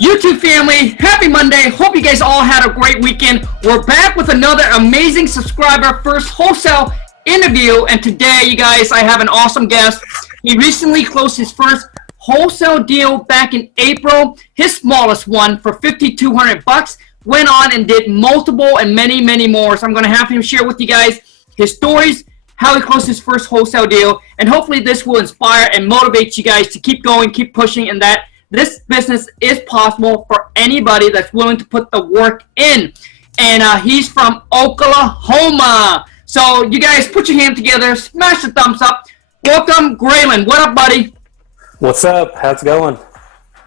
YouTube family, happy Monday. Hope you guys all had a great weekend. We're back with another amazing subscriber first wholesale interview. And today, you guys, I have an awesome guest. He recently closed his first wholesale deal back in April, his smallest one for $5,200. Went on and did multiple and many more. So I'm going to have him share with you guys his stories, how he closed his first wholesale deal, and hopefully this will inspire and motivate you guys to keep going, keep pushing, and that this business is possible for anybody that's willing to put the work in. And he's from Oklahoma. So you guys put your hand together, smash the thumbs up. Welcome, Graylan. What up, buddy? What's up? How's it going?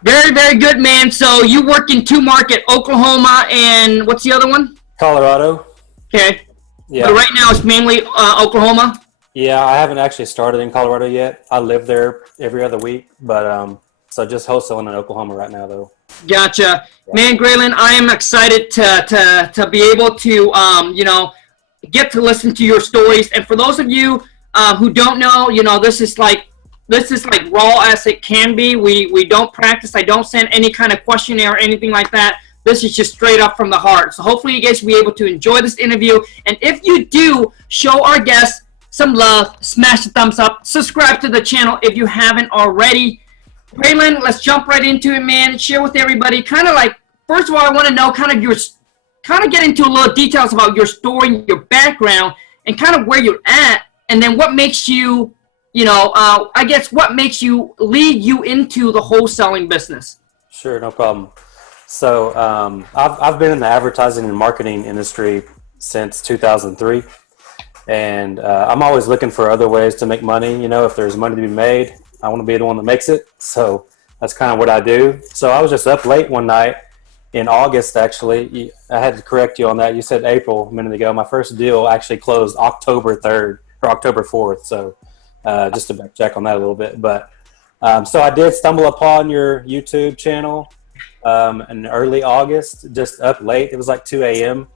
Very good, man. So you work in two markets, Oklahoma and what's the other one? Colorado. Okay. Yeah. But right now it's mainly Oklahoma? Yeah, I haven't actually started in Colorado yet. I live there every other week, but so just wholesaling in Oklahoma right now, though. Gotcha. Yeah. Man, Graylan, I am excited to be able to, get to listen to your stories. And for those of you who don't know, this is like raw as it can be. We don't practice. I don't send any kind of questionnaire or anything like that. This is just straight up from the heart. So hopefully you guys will be able to enjoy this interview. And if you do, show our guests some love, smash the thumbs up, subscribe to the channel if you haven't already. Graylan, let's jump right into it, man. Share with everybody. First of all, I want to know get into a little details about your story, your background, and kind of where you're at, and then what makes you, what makes you lead you into the wholesaling business. Sure, no problem. So I've been in the advertising and marketing industry since 2003, and I'm always looking for other ways to make money. If there's money to be made, I want to be the one that makes it. So that's kind of what I do. So I was just up late one night in August, actually. I had to correct you on that. You said April a minute ago. My first deal actually closed October 3rd or October 4th. So just to back check on that a little bit. But so I did stumble upon your YouTube channel in early August, just up late. It was like 2 a.m.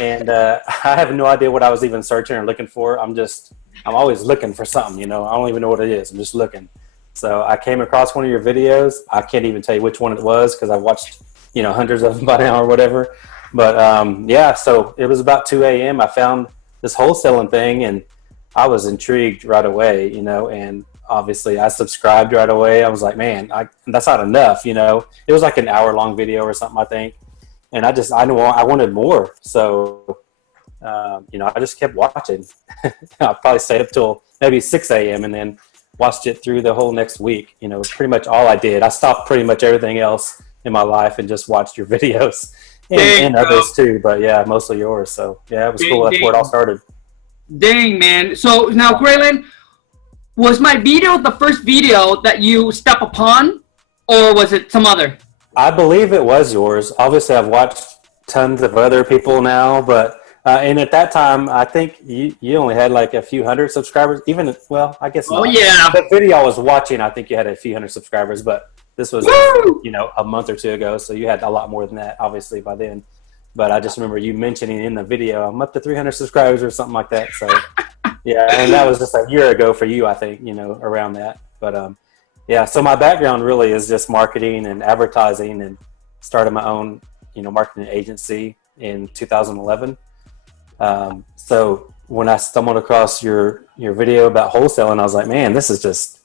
And I have no idea what I was even searching or looking for. I'm always looking for something, I don't even know what it is. I'm just looking. So I came across one of your videos. I can't even tell you which one it was because I've watched, hundreds of them by now or whatever. But so it was about 2 a.m. I found this wholesaling thing and I was intrigued right away, and obviously I subscribed right away. I was like, man, that's not enough, It was like an hour-long video or something, I think. And I wanted more. So, I just kept watching. I probably stayed up till maybe 6 a.m. and then watched it through the whole next week. It was pretty much all I did. I stopped pretty much everything else in my life and just watched your videos and others too. But yeah, mostly yours. So yeah, it was cool. That's where it all started. Dang, man. So now, Graylan, was my video the first video that you step upon, or was it some other? I believe it was yours. Obviously, I've watched tons of other people now, but and at that time, I think you only had like a few hundred subscribers. I guess not. Oh, yeah. The video I was watching, I think you had a few hundred subscribers, but this was, a month or two ago, so you had a lot more than that, obviously, by then. But I just remember you mentioning in the video, I'm up to 300 subscribers or something like that. So, yeah, and that was just a year ago for you, I think, around that. But, so my background really is just marketing and advertising, and started my own, marketing agency in 2011. So when I stumbled across your video about wholesaling, I was like, man, this is just,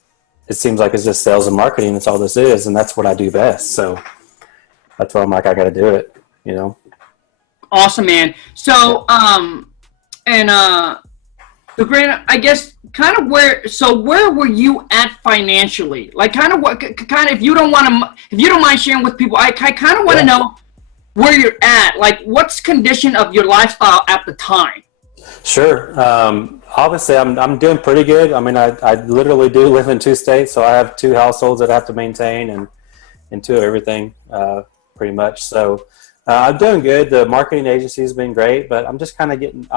it seems like it's just sales and marketing. That's all this is. And that's what I do best. So that's why I'm like, I got to do it, Awesome, man. So, so Grant, I guess where were you at financially? Like if you don't mind sharing with people, I kind of want to know where you're at. Like, what's condition of your lifestyle at the time? Sure. Obviously I'm doing pretty good. I mean, I literally do live in 2 states, so I have 2 households that I have to maintain and 2 of everything, pretty much. So, I'm doing good. The marketing agency has been great, but I'm just I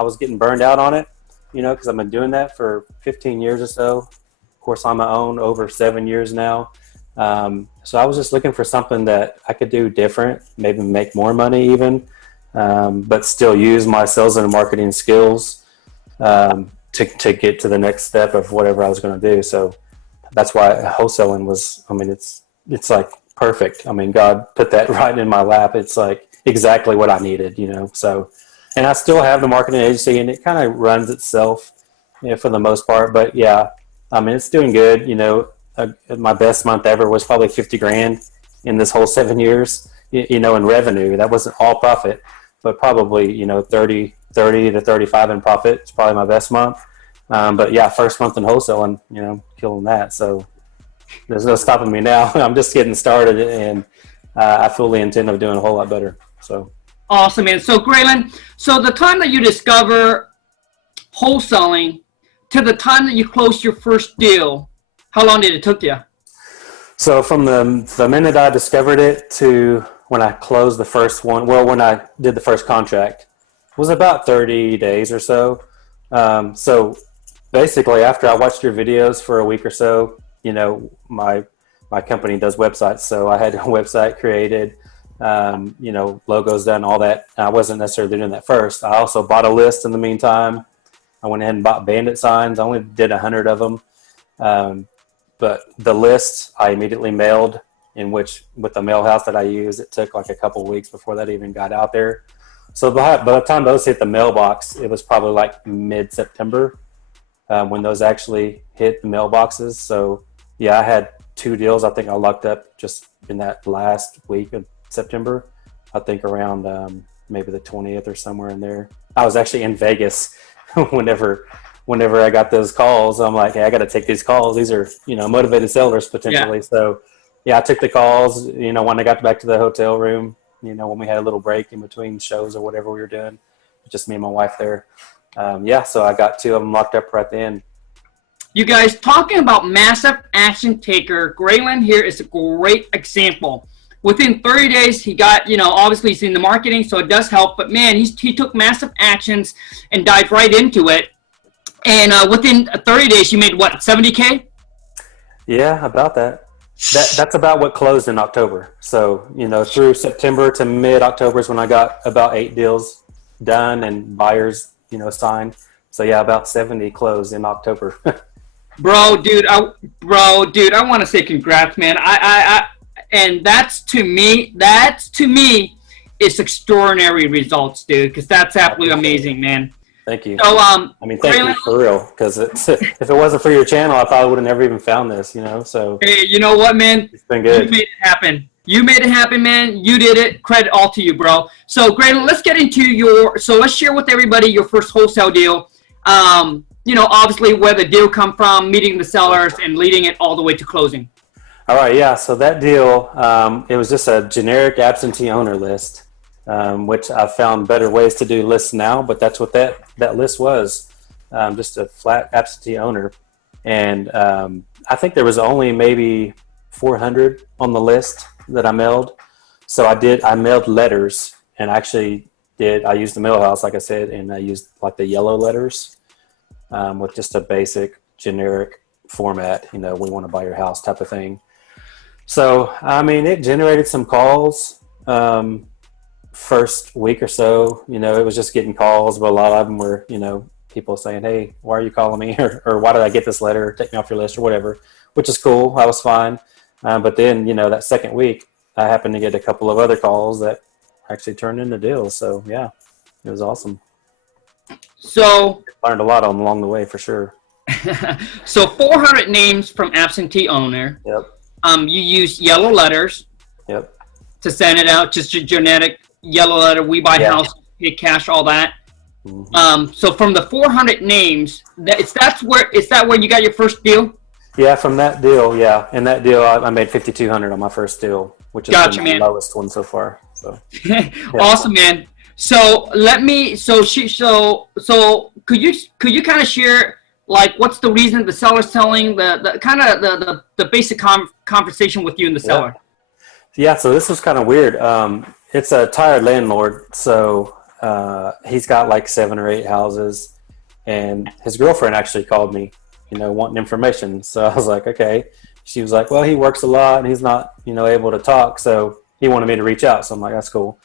was getting burned out on it, because I've been doing that for 15 years or so. Of course, on my own, over 7 years now. So I was just looking for something that I could do different, maybe make more money even, but still use my sales and marketing skills to get to the next step of whatever I was going to do. So that's why wholesaling was, it's like perfect. I mean, God put that right in my lap. It's like exactly what I needed, so, and I still have the marketing agency, and it kind of runs itself, for the most part, but yeah, I mean, it's doing good. My best month ever was probably 50 grand in this whole 7 years, in revenue. That wasn't all profit, but probably, 30 to 35 in profit. It's probably my best month. But yeah, first month in wholesaling, killing that. So there's no stopping me now. I'm just getting started, and I fully intend of doing a whole lot better. So awesome, man. So Graylan, so the time that you discover wholesaling to the time that you closed your first deal, how long did it took you? So from the minute I discovered it to when I closed the first one, well, when I did the first contract, was about 30 days or so. So basically, after I watched your videos for a week or so, my company does websites, so I had a website created, logos done, all that. I wasn't necessarily doing that first. I also bought a list in the meantime. I went ahead and bought bandit signs. I only did 100 of them. But the list I immediately mailed, in which with the mail house that I use, it took like a couple of weeks before that even got out there. So by the time those hit the mailbox, it was probably like mid-September when those actually hit the mailboxes. So yeah, I had 2 deals. I think I lucked up just in that last week of September. I think around maybe the 20th or somewhere in there. I was actually in Vegas whenever I got those calls. I'm like, hey, I got to take these calls. These are, motivated sellers potentially. Yeah. So yeah, I took the calls, when I got back to the hotel room, when we had a little break in between shows or whatever we were doing, just me and my wife there. So I got 2 of them locked up right then. You guys, talking about massive action taker, Graylan here is a great example. Within 30 days, he got, obviously he's in the marketing, so it does help. But man, he took massive actions and dived right into it. And within 30 days, you made what, 70K? Yeah, about that. That's about what closed in October. So, through September to mid-October is when I got about 8 deals done and buyers, signed. So yeah, about 70 closed in October. Bro, dude, I want to say congrats, man. And that's to me is extraordinary results, dude, because that's absolutely amazing, man. Thank you. So, thank you for real, because if it wasn't for your channel, I probably would have never even found this, so. Hey, you know what, man? It's been good. You made it happen. You made it happen, man. You did it. Credit all to you, bro. So, Graylan, let's get into let's share with everybody your first wholesale deal. Obviously where the deal come from, meeting the sellers, and leading it all the way to closing. All right, yeah. So that deal, it was just a generic absentee owner list, which I've found better ways to do lists now, but that's what that list was, just a flat absentee owner. And I think there was only maybe 400 on the list that I mailed. So I mailed letters, and I used the mail house, like I said, and I used like the yellow letters with just a basic generic format, we want to buy your house type of thing. So, it generated some calls first week or so, it was just getting calls, but a lot of them were, people saying, hey, why are you calling me? Or why did I get this letter? Take me off your list or whatever, which is cool. I was fine. But then, that second week, I happened to get a couple of other calls that actually turned into deals. So, yeah, it was awesome. So learned a lot along the way for sure. So 400 names from absentee owner. Yep. You use yellow letters. Yep. To send it out, just a genetic yellow letter. We buy house, pay cash, all that. Mm-hmm. So from the 400 names, is that where you got your first deal? Yeah, from that deal, yeah. In that deal, I made $5,200 on my first deal, which is the lowest one so far. So yeah. Awesome, man. So could you kind of share, like, what's the reason the seller's selling, the basic conversation with you and the seller? Yeah, so this was kind of weird. It's a tired landlord, so he's got like 7 or 8 houses, and his girlfriend actually called me, wanting information. So I was like, okay. She was like, well, he works a lot and he's not, able to talk, so he wanted me to reach out. So I'm like, that's cool.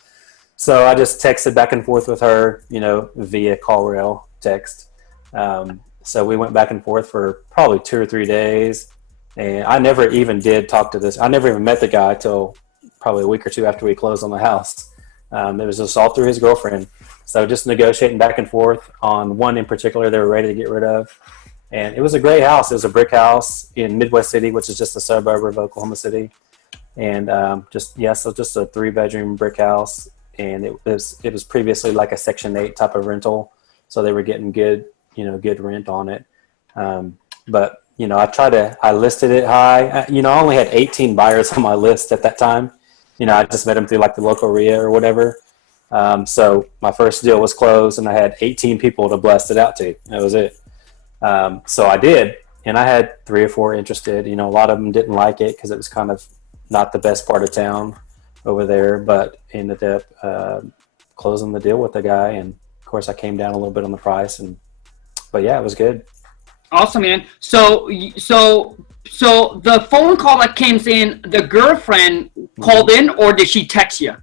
So I just texted back and forth with her, via call rail text. So we went back and forth for probably 2 or 3 days. And I never even did talk to this. I never even met the guy till probably a week or two after we closed on the house. It was just all through his girlfriend. So just negotiating back and forth on one in particular they were ready to get rid of. And it was a great house. It was a brick house in Midwest City, which is just a suburb of Oklahoma City. And so just a 3-bedroom brick house. And it was previously like a Section 8 type of rental. So they were getting good rent on it. But I listed it high. I only had 18 buyers on my list at that time. I just met them through like the local RIA or whatever. So my first deal was closed and I had 18 people to blast it out to. That was it. So I did, and I had 3 or 4 interested. A lot of them didn't like it because it was kind of not the best part of town over there, but ended up closing the deal with the guy. And of course I came down a little bit on the price, but yeah, it was good. Awesome, man. So the phone call that came in, the girlfriend called in, or did she text you?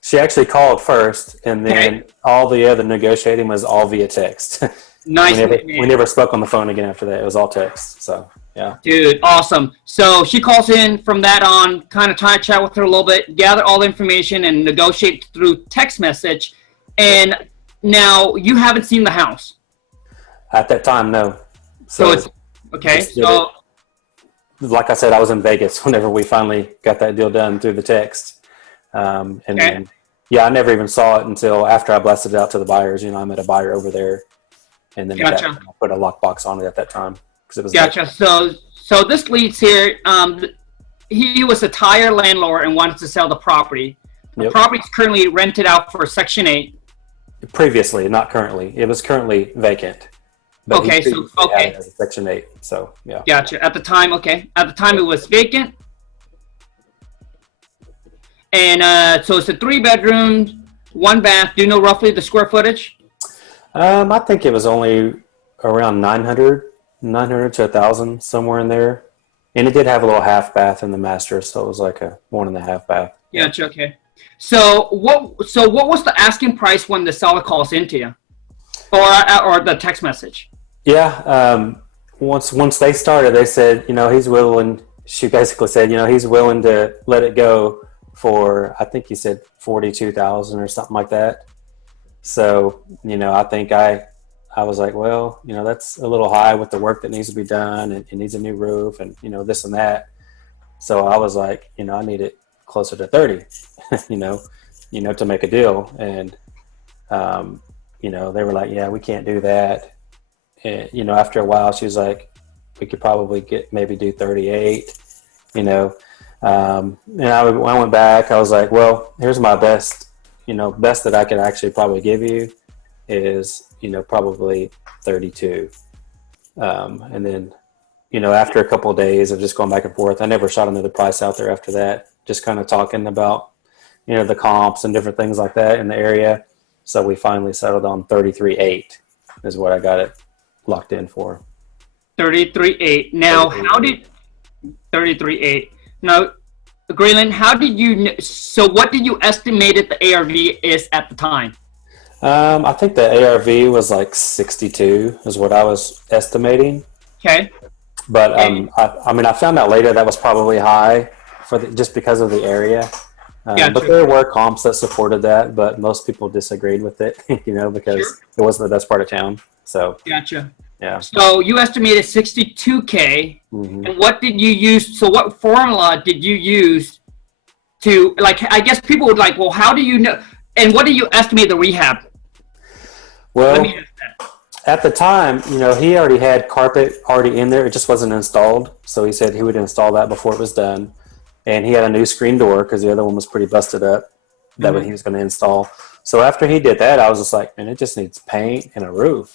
She actually called first, and then all the other negotiating was all via text. Nice. We never spoke on the phone again after that. It was all text. So yeah. Dude, awesome. So she calls in from that on, kind of try to chat with her a little bit, gather all the information, and negotiate through text message. And now you haven't seen the house. At that time, no. So it's okay. So, like I said, I was in Vegas whenever we finally got that deal done through the text. Then, I never even saw it until after I blasted it out to the buyers. I met a buyer over there, and then I put a lockbox on it at that time because it was. Gotcha. So this leads here. He was a tire landlord and wanted to sell the property. The property is currently rented out for Section 8. Previously, not currently. It was currently vacant. But Section 8. So yeah. Gotcha. At the time, it was vacant. And so it's a 3-bedroom, 1 bath. Do you know roughly the square footage? I think it was only around 900 to 1,000, somewhere in there. And it did have a little half bath in the master, so it was like a 1.5 bath. Gotcha. Okay. So what was the asking price when the seller calls into you, or the text message? Yeah. Once they started, they said, he's willing. She basically said, he's willing to let it go for, I think he said 42,000 or something like that. So, I think I was like, well, that's a little high with the work that needs to be done, and it needs a new roof, and this and that. So I was like, I need it closer to 30, to make a deal. And, they were like, yeah, we can't do that. And, after a while, she was like, we could probably do 38, And I went back. I was like, well, here's my best that I could actually probably give you is, probably 32. And then, after a couple of days of just going back and forth, I never shot another price out there after that. Just kind of talking about, the comps and different things like that in the area. So we finally settled on 33.8 is what I got it locked in for. 33.8. Now, 33.8. Now, Graylan, what did you estimate the ARV is at the time? I think the ARV was like 62 is what I was estimating. Okay. But I found out later that was probably high just because of the area. Gotcha. But there were comps that supported that, but most people disagreed with it, because it wasn't the best part of town. So gotcha. Yeah. So you estimated 62K, and what did you use? So what formula did you use to, I guess people would like, well, how do you know? And what do you estimate the rehab? Well, Let me ask that. At the time, he already had carpet already in there. It just wasn't installed. So he said he would install that before it was done. And he had a new screen door because the other one was pretty busted up that he was going to install. So after he did that, I was just like, man, it just needs paint and a roof,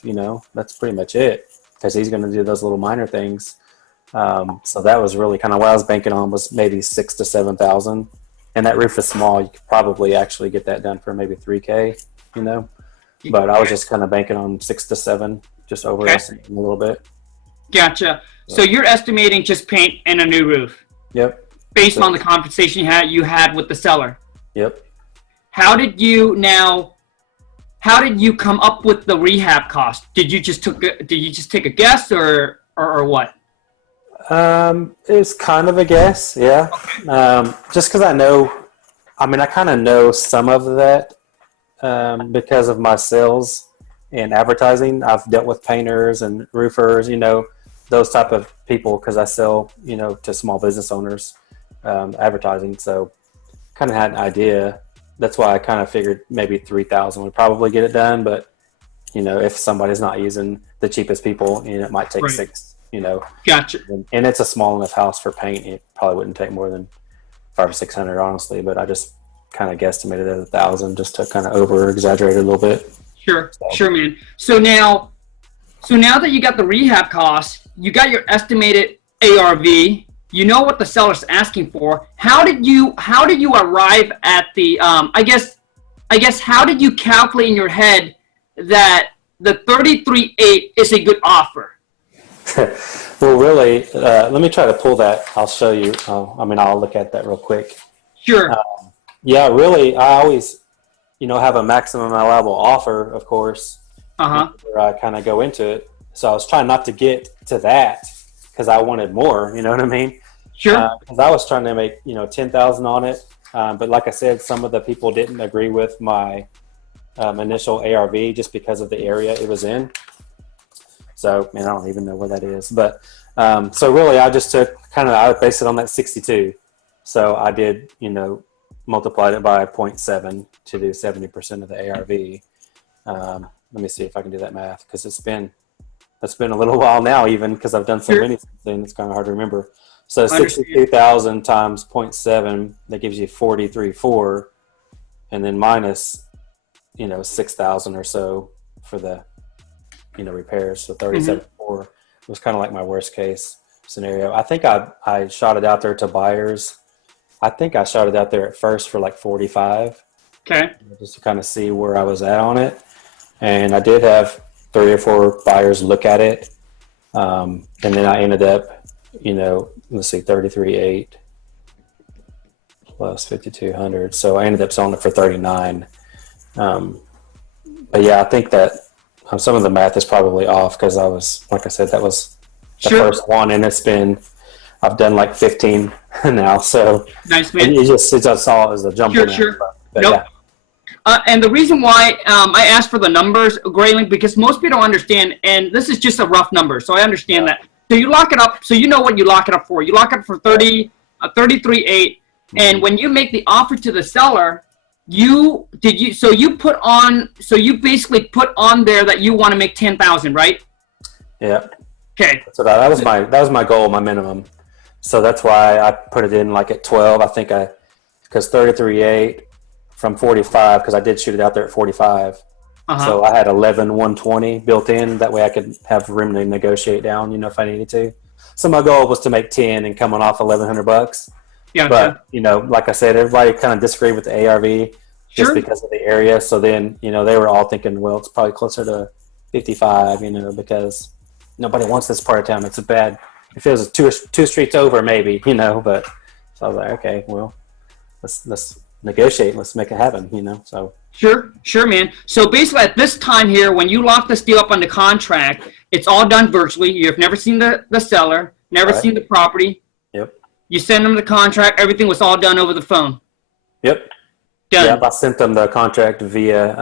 That's pretty much it because he's going to do those little minor things. So that was really kind of what I was banking on was maybe 6,000 to 7,000. And that roof is small. You could probably actually get that done for maybe 3K, But I was just kind of banking on 6 to 7, just overestimating a little bit. Gotcha. So you're estimating just paint and a new roof. Yep. Based on the conversation you had with the seller. Yep. How did you come up with the rehab cost? Did you just take a guess or what? It's kind of a guess, yeah. Just because I kind of know some of that because of my sales and advertising. I've dealt with painters and roofers, those type of people because I sell, to small business owners advertising. So kind of had an idea. That's why I kind of figured maybe 3,000 would probably get it done. But, if somebody's not using the cheapest people, it might take Right. 6, Gotcha. and it's a small enough house for paint. It probably wouldn't take more than 500 or 600, honestly. But I just kind of guesstimated at 1,000 just to kind of over exaggerate a little bit. Sure, man. So now that you got the rehab costs, you got your estimated ARV, you know what the seller's asking for. How did you arrive at the I guess how did you calculate in your head that the 33.8 is a good offer? Well, really, let me try to pull that. I'll show you. I'll look at that real quick. Sure. Yeah, really, I always, have a maximum allowable offer, of course, where I kind of go into it. So I was trying not to get to that because I wanted more, you know what I mean? Sure. Because I was trying to make, 10,000 on it. But like I said, some of the people didn't agree with my initial ARV just because of the area it was in. So, I don't even know where that is. But so really, I just took I based it on that 62. So I did, multiplied it by 0.7 to do 70% of the ARV. Let me see if I can do that math because it's been a little while now, even because I've done so many things. It's kind of hard to remember. So 62,000 times 0.7, that gives you 43.4, and then minus, 6,000 or so for the, repairs. So 37.4 was kind of like my worst case scenario. I think I shot it out there to buyers. I think I shot it out there at first for like 45. Okay. Just to kind of see where I was at on it. And I did have 3 or 4 buyers look at it. And then I ended up, let's see, 33.8 plus 5,200. So I ended up selling it for 39. But yeah, I think that some of the math is probably off because I was, like I said, that was the first one, and I've done like 15 now. So nice, man. It just saw it as a jump. Sure. Nope. Yeah. And the reason why I asked for the numbers, Graylan, because most people don't understand, and this is just a rough number, so I understand that. So you lock it up, so you know what you lock it up for. You lock it up for 33.8, and when you make the offer to the seller, you basically put on there that you want to make 10,000, right? Yeah. Okay. So that was my goal, my minimum. So that's why I put it in like at 12. I think because 33.8 from 45, because I did shoot it out there at 45. So I had 11,120 built in. That way I could have room to negotiate down, if I needed to. So my goal was to make 10 and coming off $1,100. Yeah. But, like I said, everybody kind of disagreed with the ARV just because of the area. So then, they were all thinking, well, it's probably closer to 55, because nobody wants this part of town. It's bad. If it was two streets over, maybe, but so I was like, okay, well, let's negotiate. Let's make it happen, so. Sure, man. So basically at this time here, when you lock this deal up on the contract, it's all done virtually. You've never seen the seller, never seen the property. Yep. You send them the contract. Everything was all done over the phone. Yep. Done. Yep. I sent them the contract via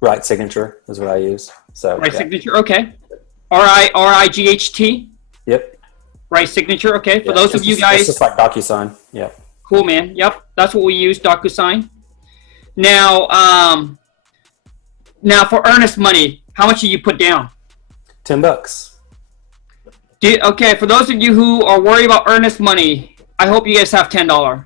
right signature is what I use. So right signature, okay. RIGHT. Yep. Right signature, okay. For those of you guys, it's just like DocuSign. Yeah. Cool, man. Yep, that's what we use, DocuSign. Now for earnest money, how much did you put down? $10. Okay, for those of you who are worried about earnest money, I hope you guys have $10.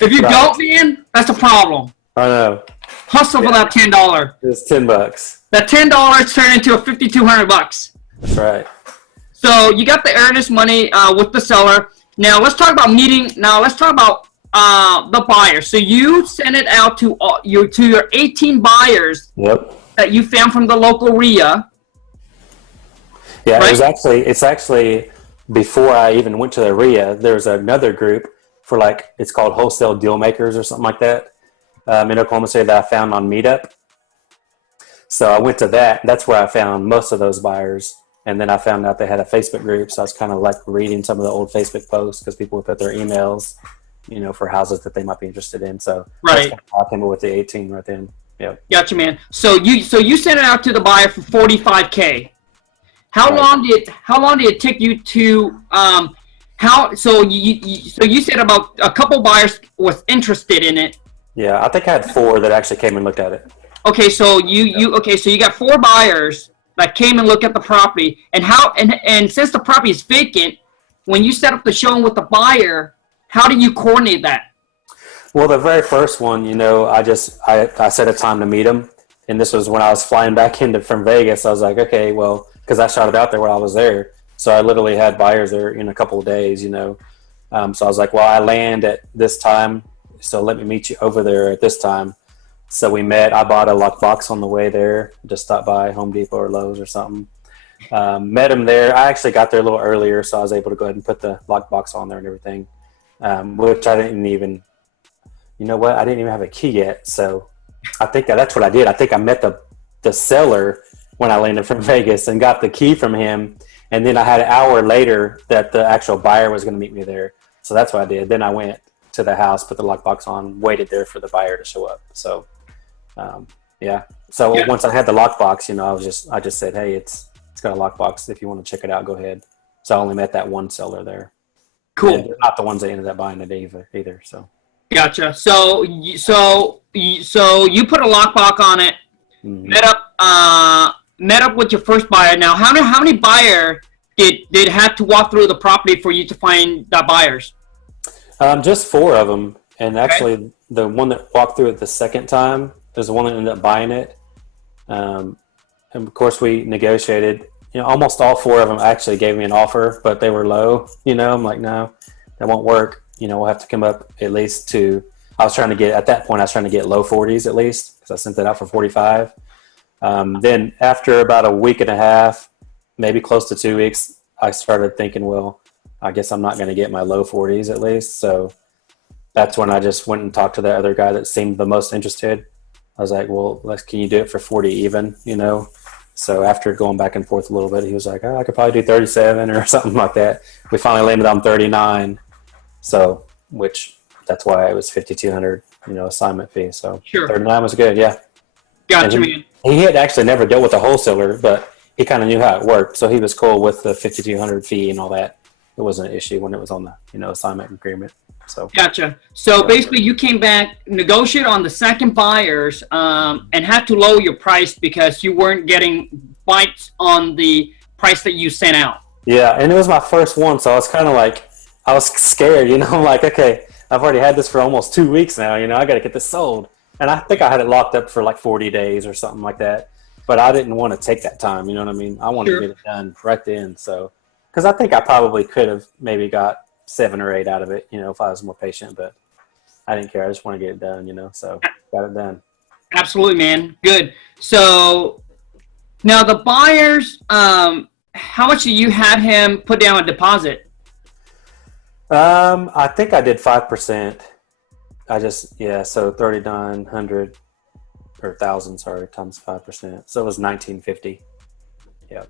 If you don't, man, that's a problem. I know. Hustle for that $10. It's $10. That $10 turned into a $5,200. That's right. So you got the earnest money with the seller. Now let's talk about the buyer. So you sent it out to your 18 buyers. Yep. That you found from the local RIA. Yeah, right? It's actually before I even went to the RIA. There's another group for it's called Wholesale Deal Makers or something like that in Oklahoma City that I found on Meetup. So I went to that. That's where I found most of those buyers. And then I found out they had a Facebook group, so I was kind of like reading some of the old Facebook posts because people would put their emails, for houses that they might be interested in. So Right. that's kind of how I came up with the 18 right then. Yeah. Gotcha, man. So you sent it out to the buyer for $45K. How Right. long did it take you to so you said about a couple buyers was interested in it. Yeah, I think I had 4 that actually came and looked at it. Okay, so you got 4 buyers that came and looked at the property, and since the property is vacant, when you set up the showing with the buyer, how do you coordinate that? Well, the very first one, I set a time to meet him, and this was when I was flying back from Vegas. I was like, okay, well, because I shot it out there while I was there, so I literally had buyers there in a couple of days, So I was like, well, I land at this time, so let me meet you over there at this time. So we met. I bought a lockbox on the way there. Just stopped by Home Depot or Lowe's or something. Met him there. I actually got there a little earlier, so I was able to go ahead and put the lockbox on there and everything, which I didn't even. You know what? I didn't even have a key yet, so I think that's what I did. I think I met the seller when I landed from Vegas and got the key from him, and then I had an hour later that the actual buyer was going to meet me there. So that's what I did. Then I went to the house, put the lockbox on, waited there for the buyer to show up. So, yeah. So Yeah. once I had the lockbox, I just said, hey, it's got a lockbox. If you want to check it out, go ahead. So I only met that one seller there. Cool. And they're not the ones that ended up buying it either. So. Gotcha. So you put a lockbox on it. Mm-hmm. Met up with your first buyer. Now, how many buyer did have to walk through the property for you to find the buyers? Just 4 of them, and actually the one that walked through it the second time is the one that ended up buying it. And of course, we negotiated. Almost all 4 of them actually gave me an offer, but they were low. I'm like, no, that won't work. We'll have to come up at least to. I was trying to get low 40s at least because I sent that out for 45. Then after about a week and a half, maybe close to 2 weeks, I started thinking, well, I guess I'm not going to get my low 40s at least. So that's when I just went and talked to the other guy that seemed the most interested. I was like, well, can you do it for 40 even, So after going back and forth a little bit, he was like, oh, I could probably do 37 or something like that. We finally landed on 39. So, that's why it was $5,200, assignment fee. So Sure. 39 was good. Yeah. Gotcha, man. He had actually never dealt with a wholesaler, but he kind of knew how it worked. So he was cool with the $5,200 fee and all that. It wasn't an issue when it was on the, assignment agreement. So Gotcha. So basically, you came back, negotiated on the second buyers, and had to lower your price because you weren't getting bites on the price that you sent out. Yeah, and it was my first one, so I was kind of like, I was scared, I'm like, okay, I've already had this for almost 2 weeks now, I got to get this sold. And I think I had it locked up for like 40 days or something like that. But I didn't want to take that time, you know what I mean? I wanted to get it done right then. So, because I think I probably could have maybe got 7 or 8 out of it, if I was more patient, but I didn't care. I just want to get it done, so got it done. Absolutely, man. Good. So now the buyers, how much did you had him put down a deposit? I think I did 5%. So 3,900 or 1,000, times 5%. So it was 1,950. Yeah.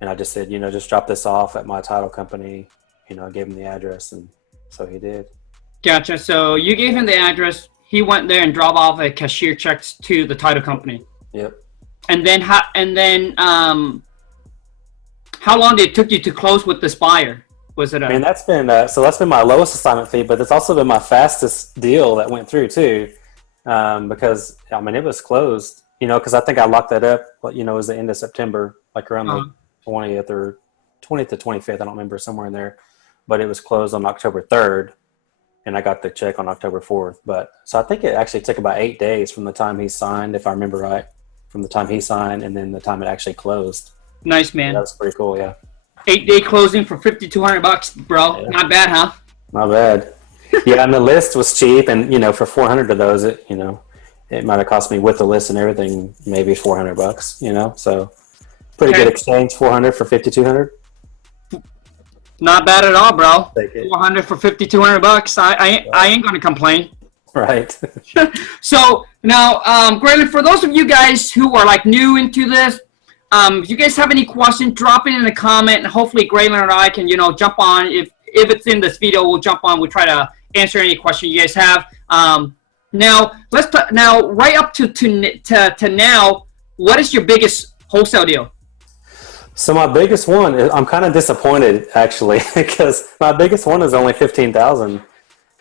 And I just said, just drop this off at my title company. I gave him the address, and so he did. Gotcha. So you gave him the address. He went there and dropped off a cashier checks to the title company. Yep. And then how long did it took you to close with this buyer? Was it? That's been my lowest assignment fee, but it's also been my fastest deal that went through too, because it was closed. Because I think I locked that up. It was the end of September, like around the 20th or 20th to 25th. I don't remember, somewhere in there. But it was closed on October 3rd, and I got the check on October 4th. So I think it actually took about 8 days from the time he signed, if I remember right, from the time he signed and then the time it actually closed. Nice, man. That was pretty cool, yeah. 8-day closing for $5,200, bro. Yeah. Not bad, huh? Not bad. Yeah, and the list was cheap, and for 400 of those, it might have cost me with the list and everything maybe $400. So pretty good exchange. 400 for 5,200. Not bad at all, bro. Take it. 400 for $5,200. I ain't gonna complain. Right. So now, Graylan, for those of you guys who are like new into this, if you guys have any questions, drop it in a comment, and hopefully Graylan and I can, jump on. If it's in this video, we'll jump on. We'll try to answer any question you guys have. Now right up to now, what is your biggest wholesale deal? So my biggest one, I'm kind of disappointed actually, because my biggest one is only 15,000,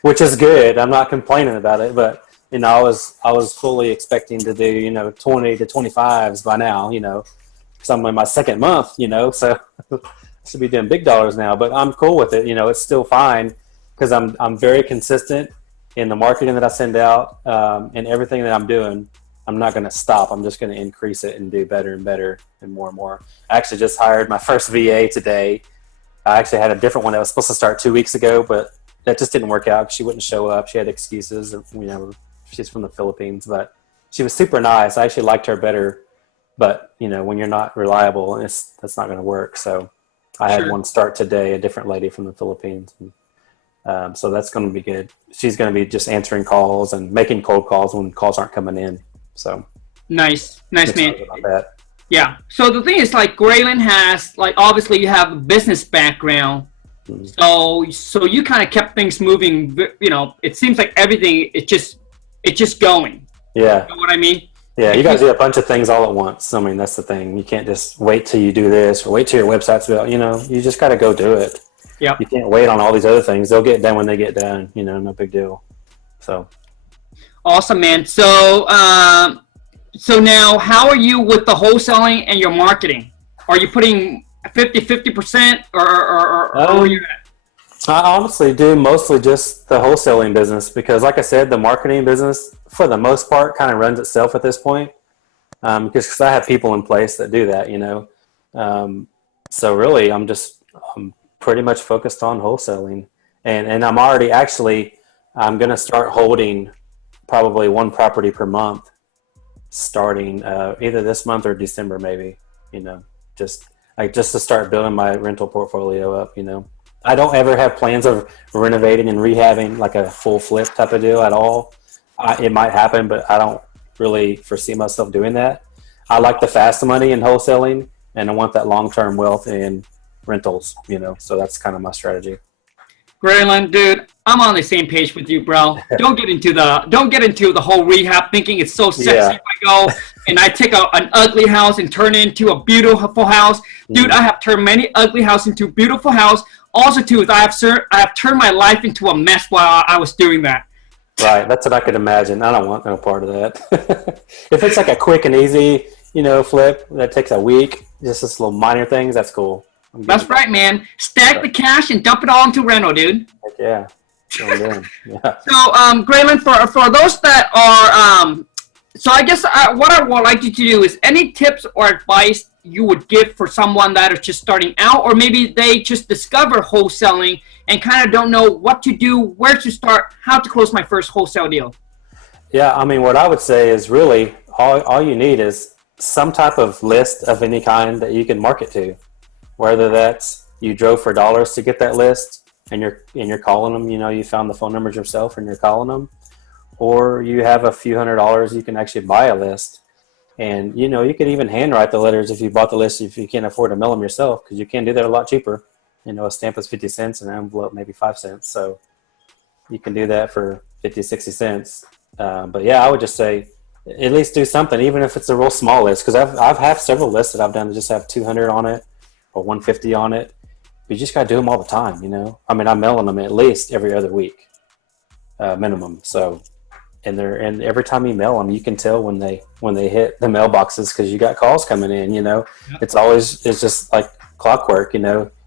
which is good. I'm not complaining about it, but I was fully expecting to do 20 to 25s by now. Because I'm in my second month. So I should be doing big dollars now. But I'm cool with it. It's still fine because I'm very consistent in the marketing that I send out, and everything that I'm doing. I'm not going to stop. I'm just going to increase it and do better and better and more and more. I actually just hired my first VA today. I actually had a different one that was supposed to start 2 weeks ago, but that just didn't work out. She wouldn't show up. She had excuses. She's from the Philippines, but she was super nice. I actually liked her better. But, when you're not reliable, that's not going to work. So I had one start today, a different lady from the Philippines. And, so that's going to be good. She's going to be just answering calls and making cold calls when calls aren't coming in. So nice man. About that. Yeah. So the thing is, Graylan has, obviously you have a business background. Mm-hmm. So you kind of kept things moving. It seems like everything it's just going. Yeah. You know what I mean? Yeah, you got to do a bunch of things all at once. I mean, that's the thing. You can't just wait till you do this or wait till your website's built. You just got to go do it. Yeah. You can't wait on all these other things. They'll get done when they get done. No big deal. So. Awesome, man. So now how are you with the wholesaling and your marketing? Are you putting 50% or where are you at? I honestly do mostly just the wholesaling business because, like I said, the marketing business, for the most part, kind of runs itself at this point. Because I have people in place that do that, So really, I'm pretty much focused on wholesaling, and I'm already I'm going to start holding probably one property per month, starting either this month or December, maybe. Just to start building my rental portfolio up. I don't ever have plans of renovating and rehabbing like a full flip type of deal at all. It might happen, but I don't really foresee myself doing that. I like the fast money in wholesaling, and I want that long-term wealth in rentals, so that's kind of my strategy. Graylan, dude, I'm on the same page with you, bro. Don't get into the whole rehab thinking it's so sexy. Yeah. If I go and I take an ugly house and turn it into a beautiful house. Dude, I have turned many ugly houses into a beautiful house. Also, too, is I have turned my life into a mess while I was doing that. Right, that's what I could imagine. I don't want no part of that. If it's like a quick and easy, flip that takes a week, just this little minor things, that's cool. That's right, man. Stack the cash and dump it all into rental, dude. Heck yeah. Yeah. So, Graylan, for those that are, so I guess what I would like you to do is any tips or advice you would give for someone that is just starting out, or maybe they just discover wholesaling and kind of don't know what to do, where to start, how to close my first wholesale deal. Yeah, I mean, what I would say is really all you need is some type of list of any kind that you can market to. Whether that's you drove for dollars to get that list and you're calling them, you found the phone numbers yourself and you're calling them, or you have a few $100s, you can actually buy a list. And, you could even handwrite the letters if you bought the list, if you can't afford to mail them yourself, because you can do that a lot cheaper. A stamp is 50 cents and an envelope maybe 5 cents. So you can do that for 50, 60 cents. But yeah, I would just say at least do something, even if it's a real small list, because I've had several lists that I've done that just have 200 on it or 150 on it. But you just got to do them all the time, I mean, I'm mailing them at least every other week, minimum. So, and every time you mail them, you can tell when they hit the mailboxes because you got calls coming in. Yep. It's just like clockwork.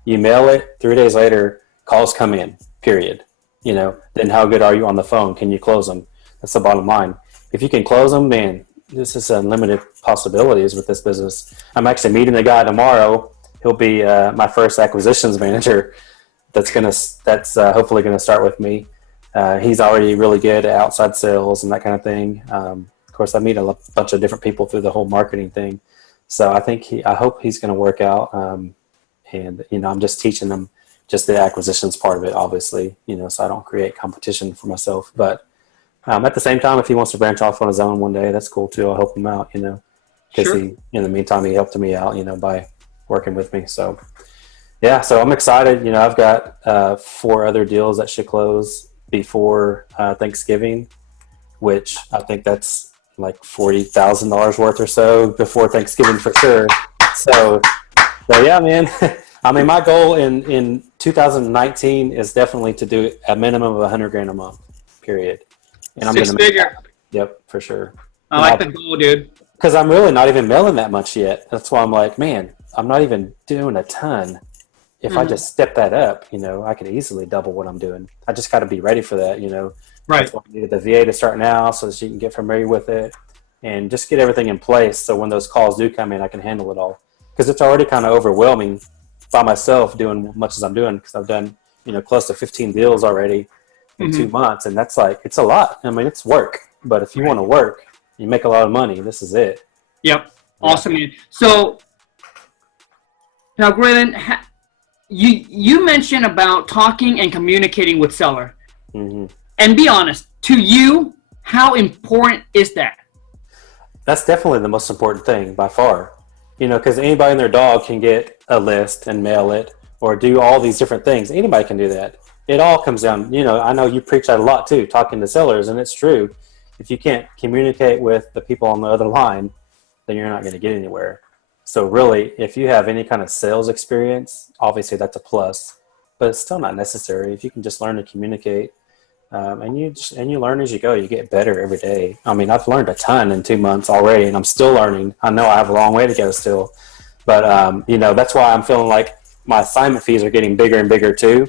You mail it, 3 days later, calls come in. Period. Then how good are you on the phone? Can you close them? That's the bottom line. If you can close them, man, this is unlimited possibilities with this business. I'm actually meeting a guy tomorrow. He'll be my first acquisitions manager. That's hopefully gonna start with me. He's already really good at outside sales and that kind of thing. Of course, I meet a bunch of different people through the whole marketing thing. So I hope he's gonna work out. And I'm just teaching them just the acquisitions part of it, obviously. So I don't create competition for myself. But at the same time, if he wants to branch off on his own one day, that's cool too. I'll help him out. because Sure. in the meantime, he helped me out, by working with me. So yeah, so I'm excited. I've got 4 other deals that should close before Thanksgiving, which I think that's like $40,000 worth or so before Thanksgiving for sure. So yeah, man. I mean, my goal in 2019 is definitely to do a minimum of 100 grand a month, period. And I'm going Six to make figure. Yep, for sure. I like the goal, dude. Because I'm really not even mailing that much yet. That's why I'm like, man, I'm not even doing a ton. If I just step that up, I could easily double what I'm doing. I just got to be ready for that, Right. That's why I needed the VA to start now so that she can get familiar with it and just get everything in place so when those calls do come in, I can handle it all. Because it's already kind of overwhelming by myself doing as much as I'm doing because I've done, close to 15 deals already in 2 months. And that's like, it's a lot. I mean, it's work. But if you want to work, you make a lot of money, this is it. Yep. Awesome, man. So now, Graylan, you mentioned about talking and communicating with seller. And be honest, to you, how important is that? That's definitely the most important thing by far. Because anybody and their dog can get a list and mail it or do all these different things. Anybody can do that. It all comes down, I know you preach that a lot too, talking to sellers, and it's true. If you can't communicate with the people on the other line, then you're not going to get anywhere. So really, if you have any kind of sales experience, obviously that's a plus, but it's still not necessary. If you can just learn to communicate, and you learn as you go, you get better every day. I mean, I've learned a ton in 2 months already, and I'm still learning. I know I have a long way to go still, but that's why I'm feeling like my assignment fees are getting bigger and bigger too.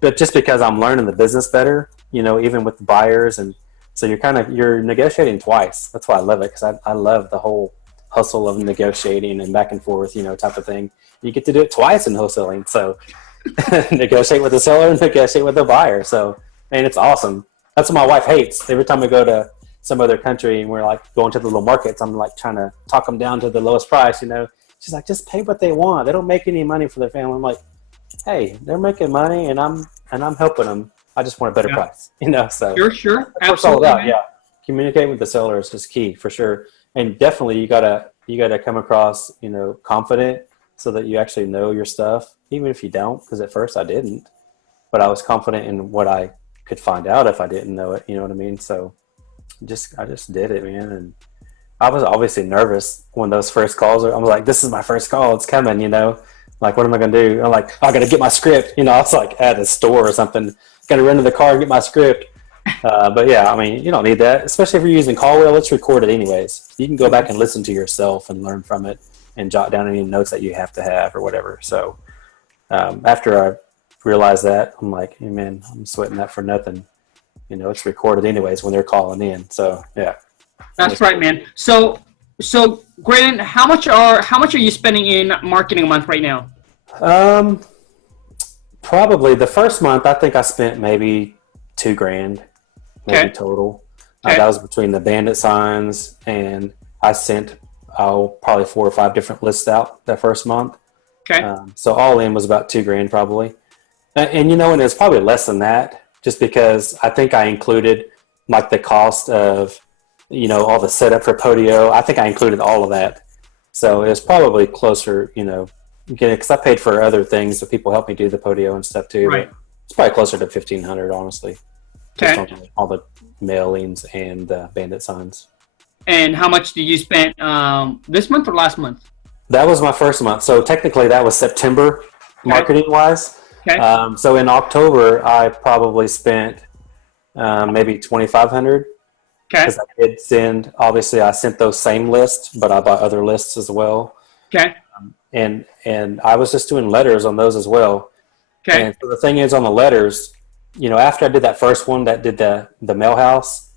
But just because I'm learning the business better, even with the buyers, and so you're negotiating twice. That's why I love it, because I love the whole hustle of negotiating and back and forth, type of thing. You get to do it twice in wholesaling. So negotiate with the seller and negotiate with the buyer. So, man, it's awesome. That's what my wife hates. Every time we go to some other country and we're like going to the little markets, I'm like trying to talk them down to the lowest price, She's like, just pay what they want. They don't make any money for their family. I'm like, hey, they're making money and I'm helping them. I just want a better price, so. Sure. That's what it's all about, yeah. Communicate with the seller is just key for sure. And definitely you gotta come across, confident so that you actually know your stuff, even if you don't, because at first I didn't. But I was confident in what I could find out if I didn't know it, you know what I mean? So I just did it, man. And I was obviously nervous when those first calls I was like, this is my first call, it's coming, like, what am I going to do? I'm like, I got to get my script. I was like at a store or something, got to run to the car and get my script. But yeah, I mean, you don't need that, especially if you're using CallWheel. It's recorded anyways. You can go back and listen to yourself and learn from it and jot down any notes that you have to have or whatever. So after I realized that, I'm like, hey, man, I'm sweating that for nothing. It's recorded anyways when they're calling in. So yeah. That's right, man. So Graylan, how much are you spending in marketing a month right now? Probably the first month, I think I spent maybe $2,000 maybe total. Okay. That was between the bandit signs, and I sent probably 4 or 5 different lists out that first month. Okay. So all in was about $2,000 probably. And and it's probably less than that, just because I think I included like the cost of all the setup for Podio. I think I included all of that. So it was probably closer, because I paid for other things, so people helped me do the Podio and stuff too. Right. It's probably closer to $1,500, honestly. Okay. Just on all the mailings and bandit signs. And how much did you spend this month or last month? That was my first month. So technically that was September marketing wise. Okay. So in October, I probably spent maybe $2,500. Okay. Because I did send, obviously I sent those same lists, but I bought other lists as well. Okay. And I was just doing letters on those as well. Okay. And so the thing is on the letters, after I did that first one that did the mail house,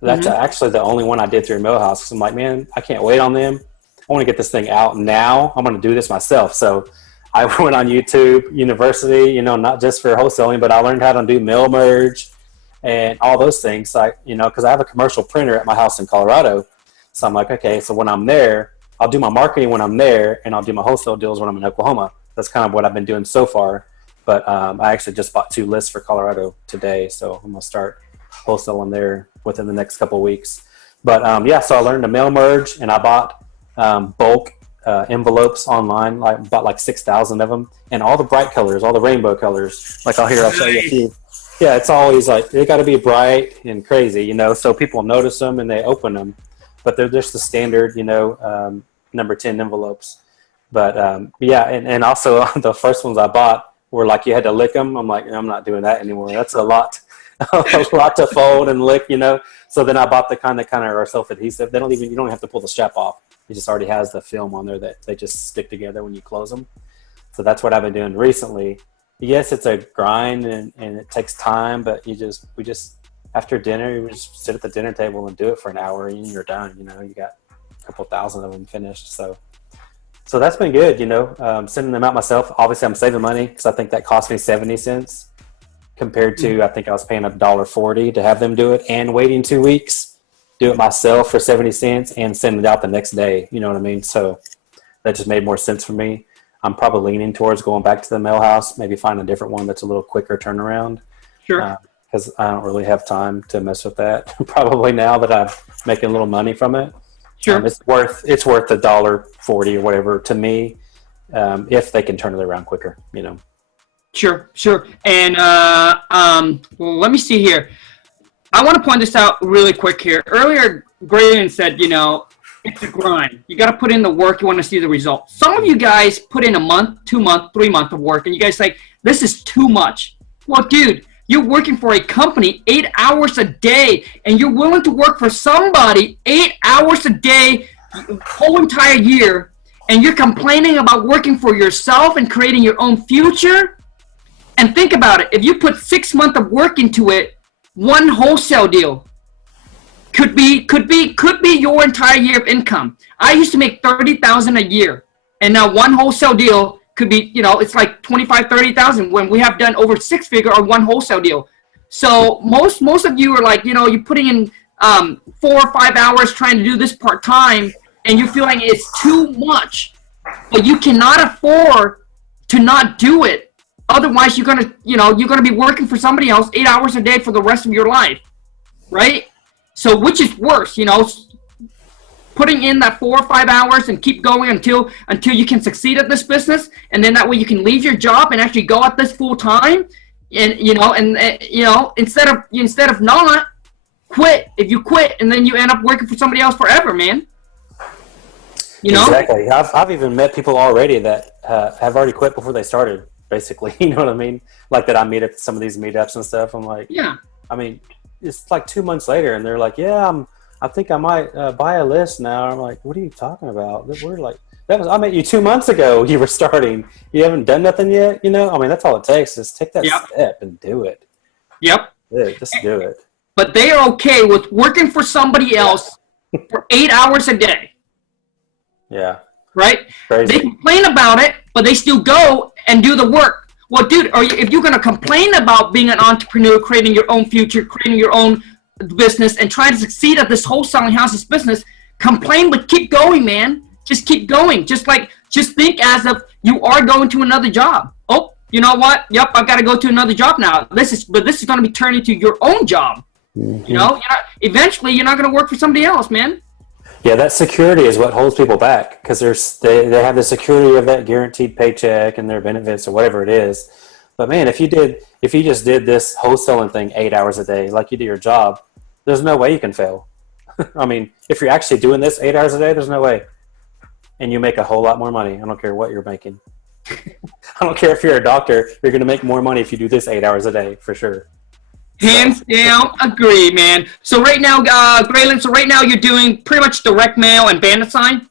that's actually the only one I did through mail house. I'm like, man, I can't wait on them. I want to get this thing out now. I'm going to do this myself. So I went on YouTube University, not just for wholesaling, but I learned how to do mail merge and all those things, because I have a commercial printer at my house in Colorado. So I'm like, okay, so when I'm there, I'll do my marketing when I'm there, and I'll do my wholesale deals when I'm in Oklahoma. That's kind of what I've been doing so far. But I actually just bought 2 lists for Colorado today, so I'm going to start wholesaling there within the next couple of weeks. But so I learned to mail merge, and I bought bulk envelopes online, like bought like 6,000 of them, and all the bright colors, all the rainbow colors. Like I'll show you a few. Yeah, it's always like they got to be bright and crazy, you know, so people notice them and they open them. But they're just the standard, you know, number 10 envelopes. But yeah, and also the first ones I bought were like you had to lick them. I'm like, I'm not doing that anymore. That's a lot, a lot to fold and lick, you know. So then I bought the kind of are self-adhesive. You don't even have to pull the strap off. It just already has the film on there that they just stick together when you close them. So that's what I've been doing recently. Yes, it's a grind and it takes time, but we just after dinner, we just sit at the dinner table and do it for an hour and you're done. You know, you got a couple thousand of them finished. So that's been good, you know, sending them out myself. Obviously, I'm saving money because I think that cost me 70 cents compared to, I think I was paying $1.40 to have them do it and waiting 2 weeks, do it myself for 70 cents and send it out the next day. You know what I mean? So that just made more sense for me. I'm probably leaning towards going back to the mail house, maybe find a different one that's a little quicker turnaround. Sure. Because I don't really have time to mess with that. Probably now that I'm making a little money from it. Sure. It's worth $1.40 or whatever to me, if they can turn it around quicker, you know. Sure. And well, let me see here. I want to point this out really quick here. Earlier, Graylan said, you know, it's a grind. You got to put in the work. You want to see the results. Some of you guys put in a month, 2 months, 3 months of work, and you guys like, this is too much. Well, dude, you're working for a company 8 hours a day, and you're willing to work for somebody 8 hours a day, whole entire year, and you're complaining about working for yourself and creating your own future. And think about it. If you put 6 months of work into it, one wholesale deal could be your entire year of income. I used to make $30,000 a year, and now one wholesale deal could be, you know, it's like 25, 30,000 when we have done over 6-figure on one wholesale deal. So most of you are like, you know, you're putting in 4 or 5 hours trying to do this part time, and you're feeling it's too much, but you cannot afford to not do it. Otherwise, you're gonna be working for somebody else 8 hours a day for the rest of your life, right? So which is worse, you know? Putting in that 4 or 5 hours and keep going until you can succeed at this business, and then that way you can leave your job and actually go at this full time, and you know, instead of not quit. If you quit and then you end up working for somebody else forever, man. You know? Exactly. I've even met people already that have already quit before they started. Basically, you know what I mean? Like that I meet at some of these meetups and stuff. I'm like, yeah. I mean, it's like 2 months later, and they're like, yeah, I think I might buy a list now. I'm like, what are you talking about? We're like, I met you 2 months ago. You were starting. You haven't done nothing yet. You know, I mean, that's all it takes is take that step and do it. Yep. Yeah, just do it. But they are okay with working for somebody else for 8 hours a day. Yeah. Right? Crazy. They complain about it, but they still go and do the work. Well, dude, if you're going to complain about being an entrepreneur, creating your own future, creating your own business, and trying to succeed at this wholesaling houses business, complain, but keep going, man. Just keep going. Just think as if you are going to another job. Oh, you know what? Yep, I've got to go to another job now. This is going to be turned into your own job. Mm-hmm. You know, eventually you're not going to work for somebody else, man. Yeah, that security is what holds people back, because they have the security of that guaranteed paycheck and their benefits or whatever it is. But man, if you just did this wholesaling thing 8 hours a day, like you do your job, there's no way you can fail. I mean, if you're actually doing this 8 hours a day, there's no way. And you make a whole lot more money. I don't care what you're making. I don't care if you're a doctor, you're going to make more money if you do this 8 hours a day, for sure. Hands down, agree, man. So right now, Graylan, you're doing pretty much direct mail and bandit sign?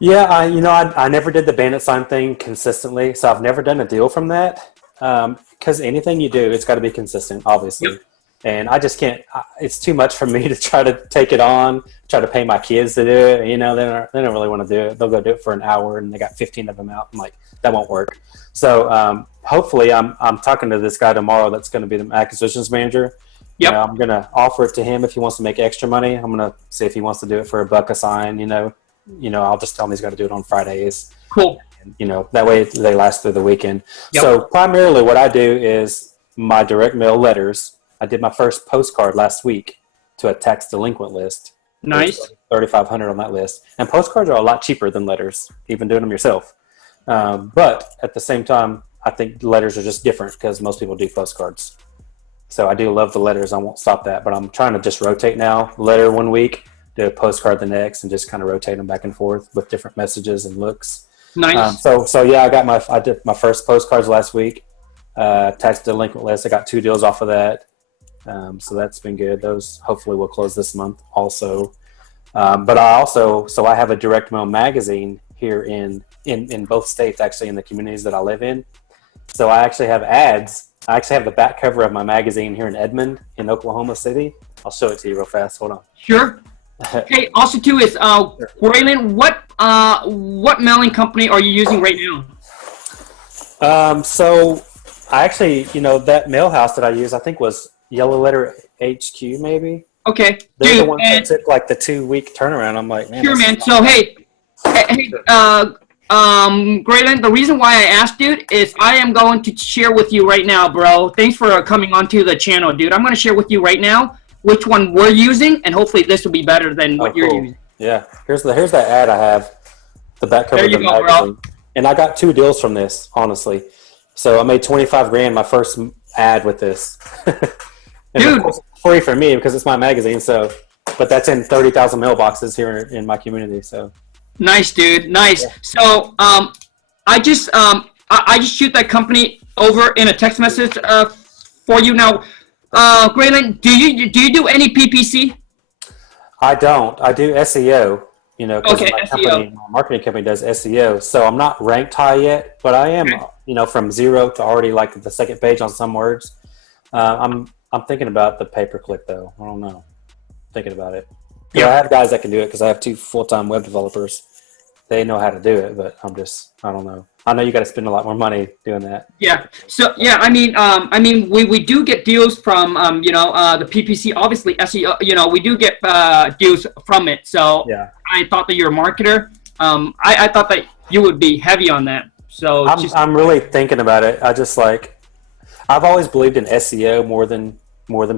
Yeah, I never did the bandit sign thing consistently, so I've never done a deal from that. Because anything you do, it's got to be consistent, obviously. Yep. And I just can't. It's too much for me to try to take it on, try to pay my kids to do it. You know, they don't really want to do it. They'll go do it for an hour, and they got 15 of them out. I'm like, that won't work. So hopefully, I'm talking to this guy tomorrow. That's going to be the acquisitions manager. Yep. I'm going to offer it to him if he wants to make extra money. I'm going to see if he wants to do it for $1 a sign. You know, I'll just tell him he's got to do it on Fridays. Cool. And, that way they last through the weekend. Yep. So primarily, what I do is my direct mail letters. I did my first postcard last week to a tax delinquent list. Nice. 3,500 on that list. And postcards are a lot cheaper than letters, even doing them yourself. But at the same time, I think letters are just different because most people do postcards. So I do love the letters. I won't stop that, but I'm trying to just rotate now. Letter one week, do a postcard the next, and just kind of rotate them back and forth with different messages and looks. Nice. So yeah, I did my first postcards last week. Tax delinquent list. I got 2 deals off of that. So that's been good. Those hopefully will close this month also. But I have a direct mail magazine here in both states, actually, in the communities that I live in. So I actually have ads. I actually have the back cover of my magazine here in Edmond in Oklahoma City. I'll show it to you real fast. Hold on. Sure. Okay. Also, too, is Graylan, what mailing company are you using right now? So I actually, that mail house that I use, I think was Yellow Letter HQ, maybe. Okay. They're the ones that took like the 2-week turnaround. I'm like, man. Sure, man. So hey, Graylan, the reason why I asked, dude, is I am going to share with you right now, bro. Thanks for coming onto the channel, dude. I'm going to share with you right now which one we're using, and hopefully this will be better than what you're using. Yeah. Here's that ad I have, the back cover of the magazine. Bro. And I got 2 deals from this, honestly. So I made $25,000 my first ad with this. Dude, of course, it's free for me because it's my magazine. So, but that's in 30,000 mailboxes here in my community. So. Nice, dude. Nice. Yeah. So, I just shoot that company over in a text message for you now. Graylan, do you do any PPC? I don't. I do SEO. Okay, my marketing company does SEO. So I'm not ranked high yet, but I am. Okay. From 0 to already like the second page on some words. I'm thinking about the pay-per-click though. I don't know. Thinking about it. Yeah, I have guys that can do it because I have 2 full-time web developers. They know how to do it, but I don't know. I know you got to spend a lot more money doing that. Yeah. So yeah, I mean, we do get deals from the PPC. Obviously, SEO. We do get deals from it. So yeah. I thought that you're a marketer. I thought that you would be heavy on that. So I'm really thinking about it. I've always believed in SEO more than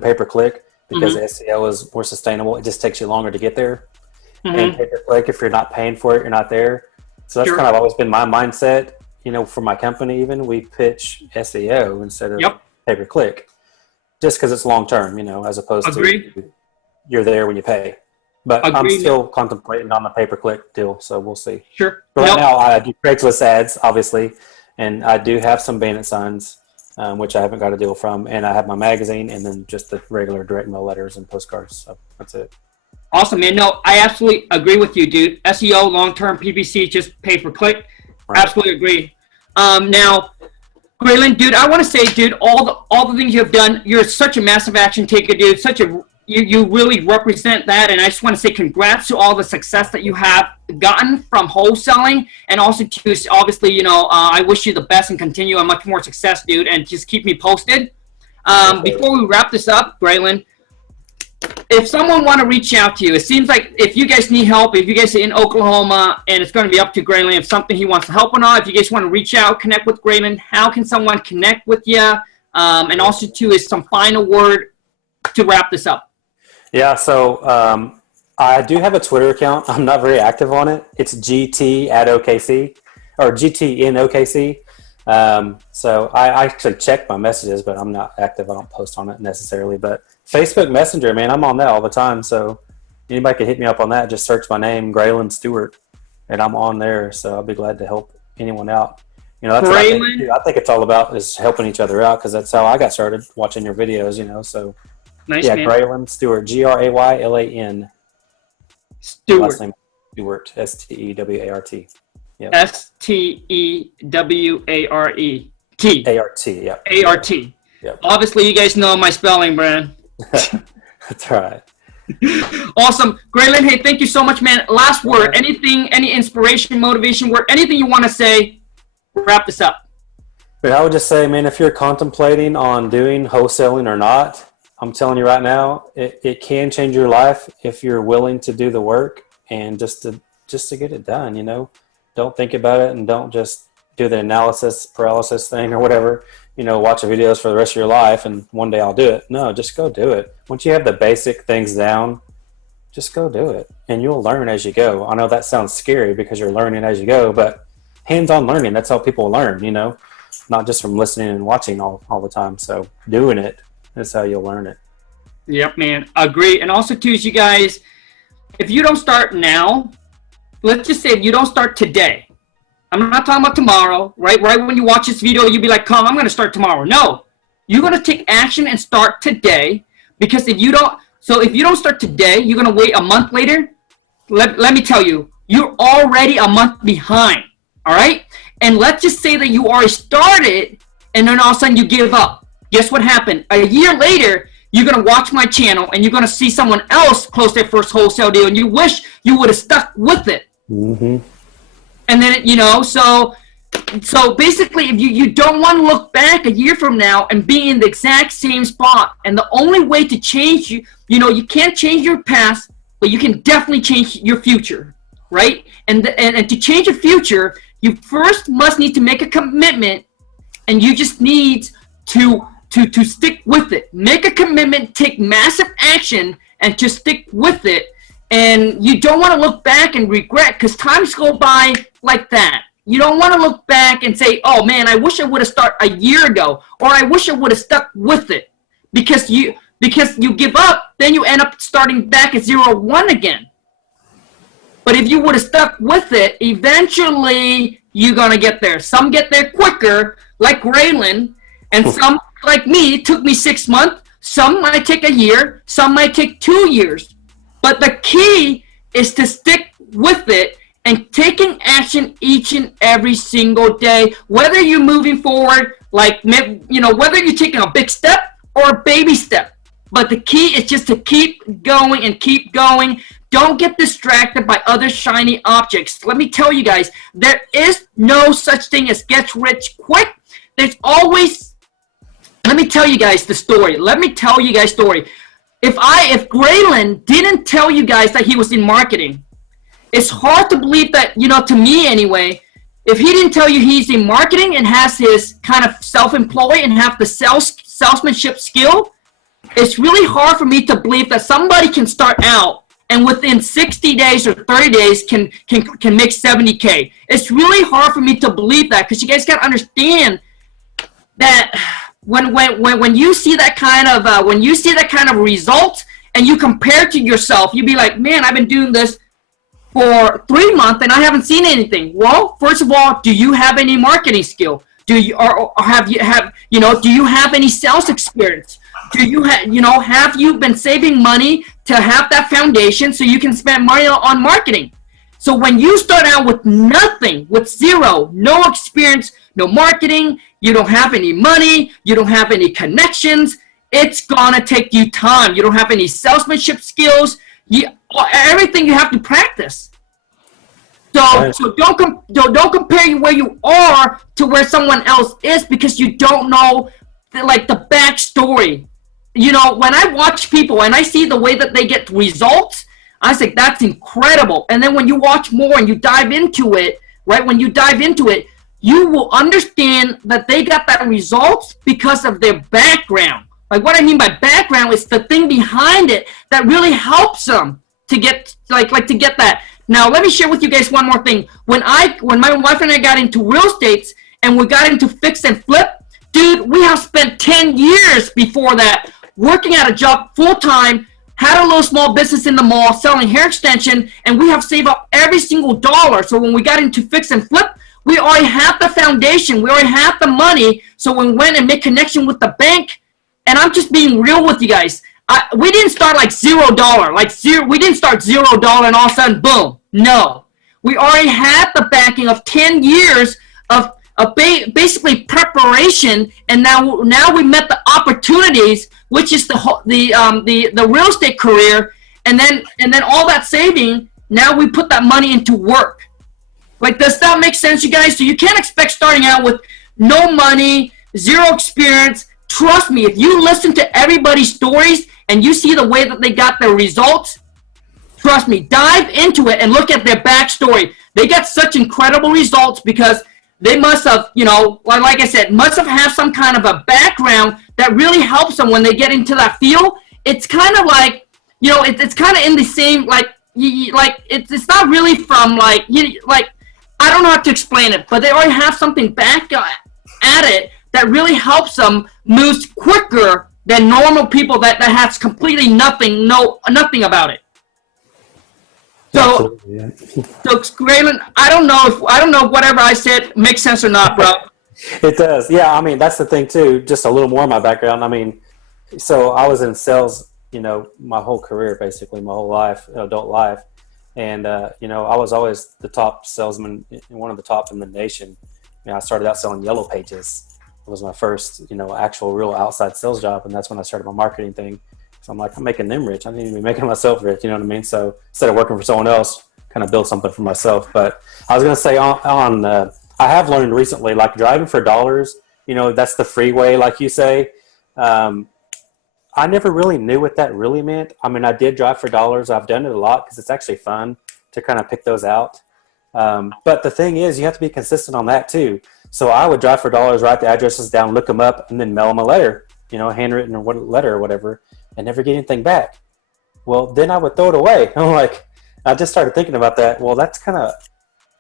pay-per-click because SEO is more sustainable. It just takes you longer to get there. And pay-per-click, if you're not paying for it, you're not there. So that's kind of always been my mindset. For my company, even we pitch SEO instead of pay-per-click, just because it's long-term, as opposed to you're there when you pay. But I'm still contemplating on the pay-per-click deal, so we'll see. Sure. But right now, I do Craigslist ads, obviously, and I do have some Bandit signs, which I haven't got a deal from, and I have my magazine, and then just the regular direct mail letters and postcards. So that's it. Awesome, man. No, I absolutely agree with you, dude. SEO, long-term, PPC, just pay-per-click. Right. Absolutely agree. Now, Graylan, dude, I want to say, dude, all the things you have done, you're such a massive action taker, dude. You really represent that, and I just want to say congrats to all the success that you have gotten from wholesaling, and also to obviously, I wish you the best and continue on much more success, dude, and just keep me posted. Before we wrap this up, Graylan, if someone want to reach out to you, it seems like if you guys need help, if you guys are in Oklahoma, and it's going to be up to Graylan if something he wants to help or not, if you guys want to reach out, connect with Graylan, how can someone connect with you? And also, too, is some final word to wrap this up. Yeah, so I do have a Twitter account. I'm not very active on it. It's GT@OKC or GT in OKC. So I actually check my messages, but I'm not active. I don't post on it necessarily. But Facebook Messenger, man, I'm on that all the time. So anybody can hit me up on that. Just search my name, Graylan Stewart, and I'm on there. So I'll be glad to help anyone out. That's what I think it's all about is helping each other out because that's how I got started watching your videos. So nice, yeah, man. Graylan Stewart, GRAYLAN Stewart. Last name Stewart, STEWART. Yep. STEWARET. ART, yeah. ART. Yep. Obviously, you guys know my spelling, Brand. That's right. Awesome. Graylan, hey, thank you so much, man. Last word, anything, any inspiration, motivation word, anything you want to say, wrap this up. But I would just say, man, if you're contemplating on doing wholesaling or not, I'm telling you right now, it can change your life if you're willing to do the work and just to get it done, Don't think about it and don't just do the analysis paralysis thing or whatever, watch the videos for the rest of your life and one day I'll do it. No, just go do it. Once you have the basic things down, just go do it, and you'll learn as you go. I know that sounds scary because you're learning as you go, but hands-on learning, that's how people learn, you know, not just from listening and watching all the time. So doing it is how you'll learn it. Yep, man. Agree. And also, too, you guys, if you don't start now, let's just say if you don't start today, I'm not talking about tomorrow, right? Right when you watch this video, you'll be like, Khang, I'm going to start tomorrow. No, you're going to take action and start today, because if you don't start today, you're going to wait a month later. Let me tell you, you're already a month behind, all right? And let's just say that you already started, and then all of a sudden you give up. Guess what happened? A year later, you're going to watch my channel, and you're going to see someone else close their first wholesale deal, and you wish you would have stuck with it. Mm-hmm. And then, you know, so basically, if you don't want to look back a year from now and be in the exact same spot, and the only way to change, you know, you can't change your past, but you can definitely change your future, right? And to change your future, you first must need to make a commitment, and you just need to stick with it. Make a commitment, take massive action, and just stick with it. And you don't want to look back and regret, because times go by like that. You don't want to look back and say, oh man, I wish I would have started a year ago, or I wish I would have stuck with it. Because you give up, then you end up starting back at 0-1 again. But if you would have stuck with it, eventually you're going to get there. Some get there quicker, like Graylan, and some, like me, it took me 6 months. Some might take a year, some might take 2 years. But the key is to stick with it and taking action each and every single day, whether you're moving forward, like, you know, whether you're taking a big step or a baby step. But the key is just to keep going and keep going. Don't get distracted by other shiny objects. Let me tell you guys, there is no such thing as get rich quick. There's always, let me tell you guys the story. Let me tell you guys the story. If Graylan didn't tell you guys that he was in marketing, it's hard to believe that, you know, to me anyway, if he didn't tell you he's in marketing and has his kind of self-employed and have the salesmanship skill, it's really hard for me to believe that somebody can start out and within 60 days or 30 days can make 70K. It's really hard for me to believe that, because you guys got to understand that when you see that kind of result and you compare to yourself, you be like, man, I've been doing this for 3 months and I haven't seen anything. Well, first of all, do you have any marketing skill? Do you have any sales experience? Do you have you been saving money to have that foundation so you can spend money on marketing? So when you start out with nothing, with zero, no experience, no marketing, you don't have any money, you don't have any connections, it's gonna take you time. You don't have any salesmanship skills, everything you have to practice. So don't compare where you are to where someone else is, because you don't know the backstory. You know, when I watch people and I see the way that they get results, I think that's incredible. And then when you watch more and you dive into it, right? When you dive into it, you will understand that they got that results because of their background. Like, what I mean by background is the thing behind it that really helps them to get to get that. Now, let me share with you guys one more thing. When my wife and I got into real estate and we got into fix and flip, dude, we have spent 10 years before that working at a job full-time, had a little small business in the mall selling hair extension, and we have saved up every single dollar. So when we got into fix and flip, we already had the foundation. We already had the money. So when we went and made connection with the bank, and I'm just being real with you guys, we didn't start like $0. We didn't start $0 and all of a sudden, boom. No. We already had the backing of 10 years of basically preparation, and now we met the opportunities, which is the real estate career, and then all that saving, now we put that money into work. Like, does that make sense, you guys? So you can't expect starting out with no money, zero experience. Trust me, if you listen to everybody's stories and you see the way that they got their results, trust me, dive into it and look at their backstory. They got such incredible results because they must have, like I said, must have had some kind of a background that really helps them when they get into that field. It's kind of like, it's kind of in the same, like, like it's not really from like, like, I don't know how to explain it, but they already have something back at it that really helps them move quicker than normal people that has completely nothing about it. So, so Graylan, I don't know if whatever I said makes sense or not, bro. It does. Yeah, I mean, that's the thing too, just a little more of my background. I mean, so I was in sales, my whole career, basically my whole life, adult life. And, I was always the top salesman, one of the top in the nation. I started out selling yellow pages. It was my first, actual real outside sales job. And that's when I started my marketing thing. So I'm like, I'm making them rich. I need to be making myself rich. You know what I mean? So instead of working for someone else, kind of build something for myself. But I was going to say I have learned recently, like driving for dollars, that's the freeway, like you say. I never really knew what that really meant. I mean, I did drive for dollars. I've done it a lot because it's actually fun to kind of pick those out. But the thing is, you have to be consistent on that too. So I would drive for dollars, write the addresses down, look them up, and then mail them a letter, handwritten or letter or whatever, and never get anything back. Well, then I would throw it away. I'm like, I just started thinking about that. Well, that's kind of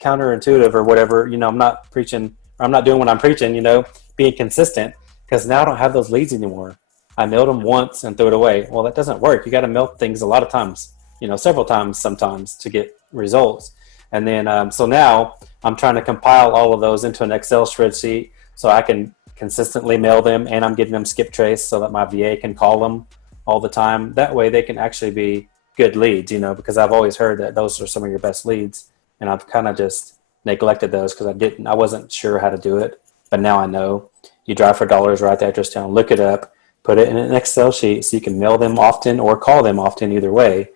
counterintuitive or whatever. I'm not preaching, or I'm not doing what I'm preaching, being consistent, because now I don't have those leads anymore. I mailed them once and threw it away. Well, that doesn't work. You got to mail things a lot of times, several times sometimes to get results. And then, so now I'm trying to compile all of those into an Excel spreadsheet so I can consistently mail them, and I'm getting them skip traced so that my VA can call them all the time. That way they can actually be good leads, because I've always heard that those are some of your best leads. And I've kind of just neglected those because I wasn't sure how to do it. But now I know. You drive for dollars, write the address down, look it up, put it in an Excel sheet so you can mail them often or call them often, either way.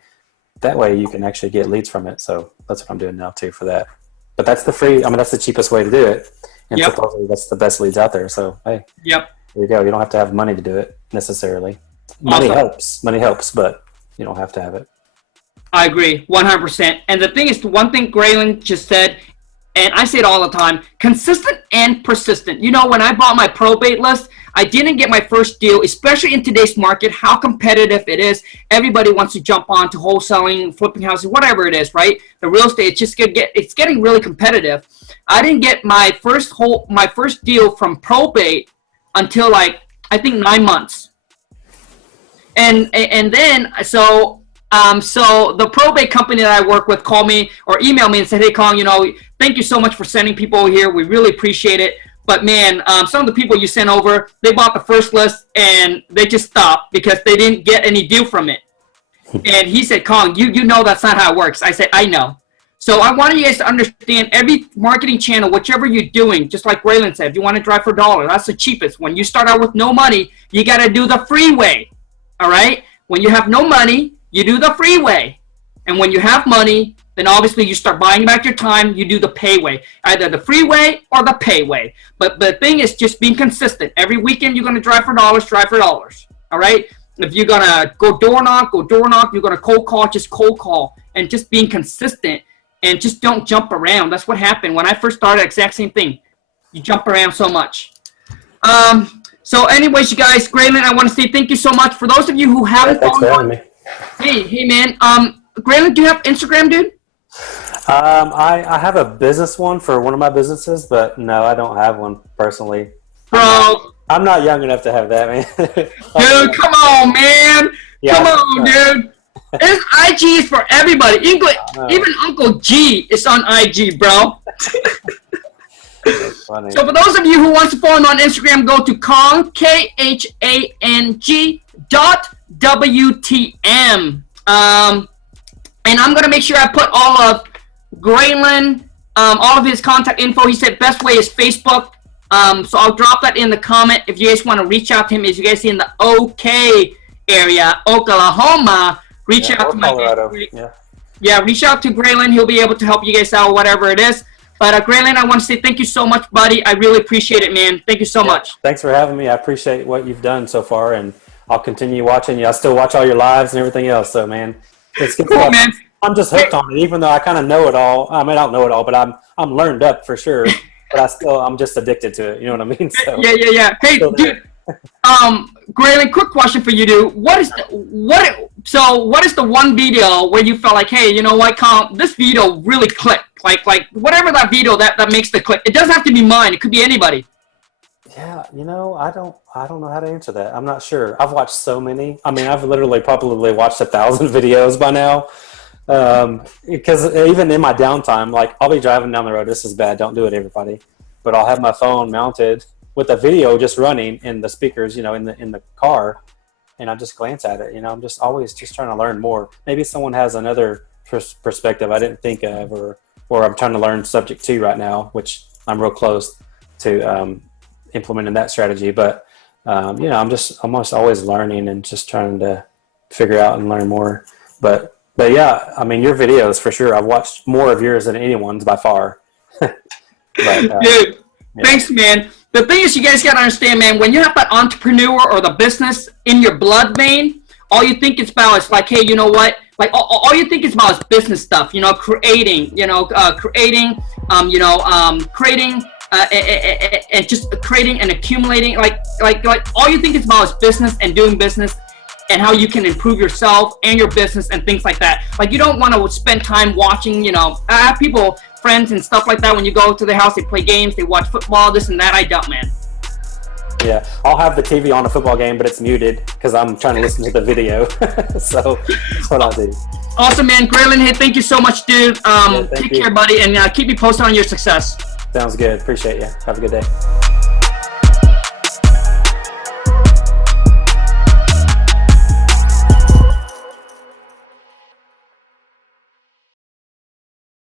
That way you can actually get leads from it. So that's what I'm doing now too for that. But that's that's the cheapest way to do it. And supposedly that's the best leads out there. So, hey, there you go. You don't have to have money to do it necessarily. Money helps, but you don't have to have it. I agree 100%. And the thing is, one thing Graylan just said, and I say it all the time, consistent and persistent. When I bought my probate list, I didn't get my first deal, especially in today's market, how competitive it is. Everybody wants to jump on to wholesaling, flipping houses, whatever it is, right? The real estate, it's getting really competitive. I didn't get my first deal from probate until I think 9 months. And then, so the probate company that I work with called me or emailed me and said, hey, Khang, thank you so much for sending people over here. We really appreciate it. But, man, some of the people you sent over, they bought the first list, and they just stopped because they didn't get any deal from it. And he said, Khang, you know that's not how it works. I said, I know. So I want you guys to understand every marketing channel, whichever you're doing, just like Graylan said, if you want to drive for $1, that's the cheapest. When you start out with no money, you got to do the freeway, all right? When you have no money, you do the freeway. And when you have money, then obviously you start buying back your time, you do the payway. Either the freeway or the payway. But the thing is just being consistent. Every weekend you're going to drive for $, all right? If you're going to go door knock, you're going to cold call, just cold call. And just being consistent and just don't jump around. That's what happened. When I first started, exact same thing. You jump around so much. So anyways, you guys, Graylan, I want to say thank you so much. For those of you who haven't followed me. Hey, man. Graylan, do you have Instagram, dude? I have a business one for one of my businesses, but no, I don't have one personally. Bro. I'm not young enough to have that, man. Dude, come on, man. Yeah, come on, dude. This IG is for everybody. Even Uncle G is on IG, bro. So for those of you who want to follow him on Instagram, go to Khang, KHANG.WTM. And I'm going to make sure I put all of Graylan, all of his contact info. He said best way is Facebook. So I'll drop that in the comment if you guys want to reach out to him. If you guys in the OK area, Oklahoma, reach out to my reach out to Graylan. He'll be able to help you guys out, whatever it is. But Graylan, I want to say thank you so much, buddy. I really appreciate it, man. Thank you so much. Thanks for having me. I appreciate what you've done so far, and I'll continue watching you. I still watch all your lives and everything else. So, man, it's good stuff. Man. I'm just hooked on it, even though I kind of know it all. I mean, I don't know it all, but I'm learned up for sure. But I'm just addicted to it. You know what I mean? So, yeah. Hey, dude. Graylan, quick question for you, dude. So what is the one video where you felt like, hey, you know what, Khang, this video really clicked? Like whatever that video that makes the click. It doesn't have to be mine. It could be anybody. Yeah, you know, I don't know how to answer that. I'm not sure. I've watched so many. I mean, I've literally probably watched 1,000 videos by now. Because even in my downtime, like I'll be driving down the road. This is bad. Don't do it, everybody. But I'll have my phone mounted with a video just running in the speakers, you know, in the car, and I just glance at it. You know, I'm just always just trying to learn more. Maybe someone has another perspective I didn't think of, or I'm trying to learn subject to right now, which I'm real close to implementing that strategy. But you know, I'm just almost always learning and just trying to figure out and learn more. But yeah, I mean, your videos for sure. I've watched more of yours than anyone's by far. But, Dude, yeah. Thanks, man. The thing is, you guys got to understand, man, when you have that entrepreneur or the business in your blood vein, all you think it's about is like, hey, you know what? Like, all you think is about is business stuff, you know, creating, you know, creating, and just creating and accumulating. Like all you think is about is business and doing business and how you can improve yourself and your business and things like that. Like, you don't want to spend time watching, you know, I have people, friends and stuff like that, when you go to their house, they play games, they watch football, this and that. I don't, man. Yeah, I'll have the TV on a football game, but it's muted because I'm trying to listen to the video. So that's what I'll do. Awesome, man. Graylan, hey, thank you so much, dude. Yeah, take care, buddy, and keep me posted on your success. Sounds good. Appreciate you. Have a good day.